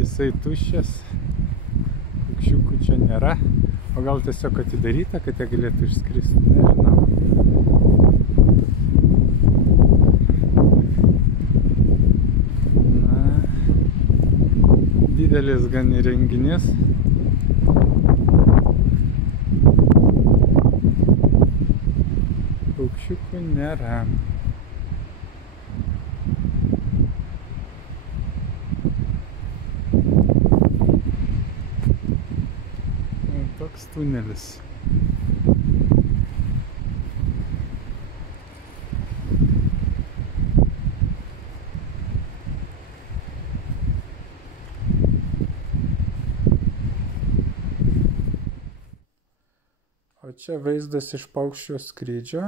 Jisai tuščias, paukščiukų čia nėra, o gal tiesiog atidaryta, kad jie galėtų išskristi, nežinau. Na, didelis gan įrenginys. Paukščiukų nėra. Toks tunelis. O čia vaizdas iš paukščio skrydžio.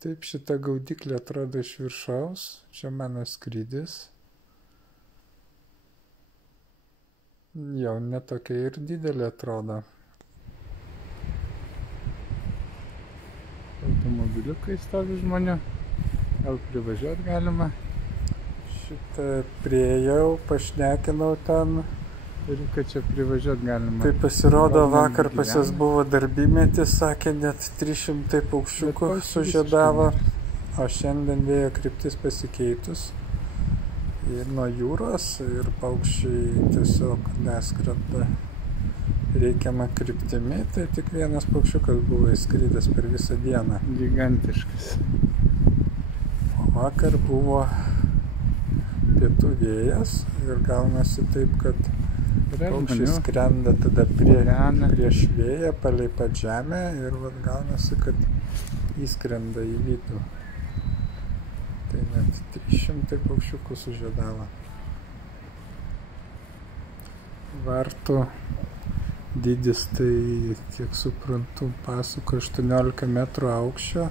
Taip šita gaudyklė atrodo iš viršaus. Čia mano skrydis. Jau netokia ir didelė atrodo. Automobiliukai stovi žmonių. Gal privažiuot galima. Šitą priejau, pašnekinau ten. Ir kad čia privažiuot galima. Tai pasirodo, vakar pas jas buvo darbymetis, sakė, net 300 paukščiukų sužiedavo. O šiandien vėjo kryptis pasikeitus. Ir nuo jūros, ir paukščiai tiesiog neskrenda reikiamą kryptimi, tai tik vienas paukščiukas buvo įskridęs per visą dieną. Gigantiškas. O vakar buvo pietų vėjas ir gaunasi taip, kad paukščiai skrenda tada prieš vėją, palei pat žemę ir gaunasi, kad įskrenda į vidų. Tai net 300 paukščiukų sužiedavo. Vartų dydis, tai, kiek suprantu, pasuko 18 metrų aukščio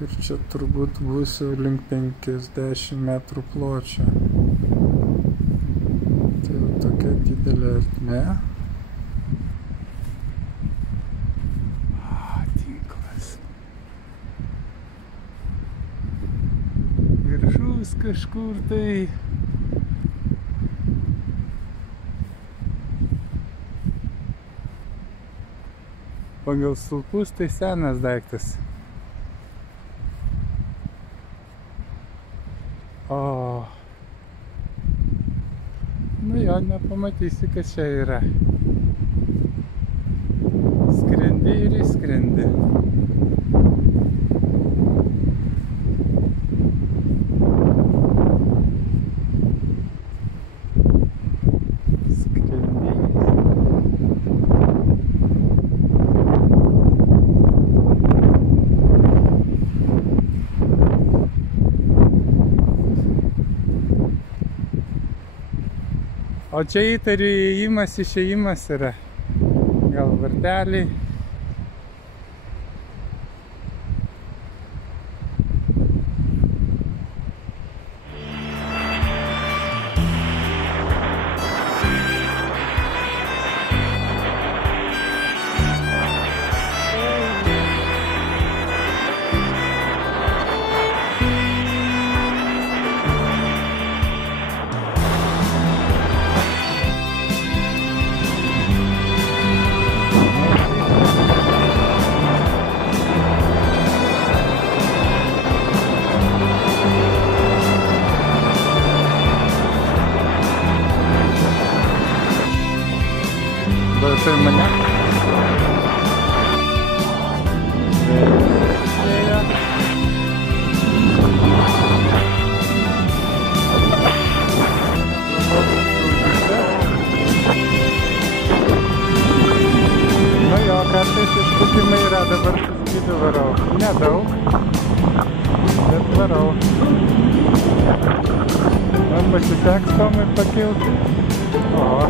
ir čia turbūt bus jau link 50 metrų pločio. Tai jau tokia didelė ertmė. Kažkur tai. Pagal stulpus tai senas daiktas. O. Nu jo, nepamatysi, kas čia yra. Skrendi ir įskrendi. O čia įtariu įėjimas, išėjimas yra. Gal varteliai. Tai mane. Nu jo, kartais išpūtimai yra, dabar su skydu varau. Nedaug, bet varau. Man pasiseks Tomui pakilti. Oho.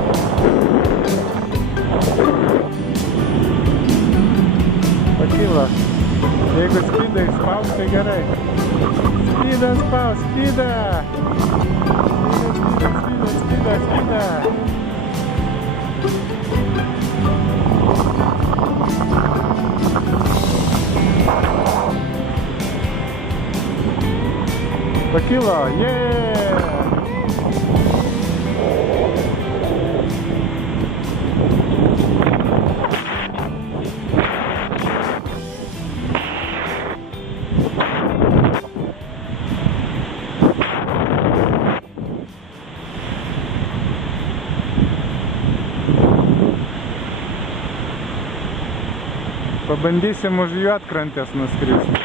Pakilo. Jeigu skydą įspaus, tai gerai. Skydą spaus, skydą! Skydą! Pakilo, yeah! Pabandysim už Juodkrantės nuskristi.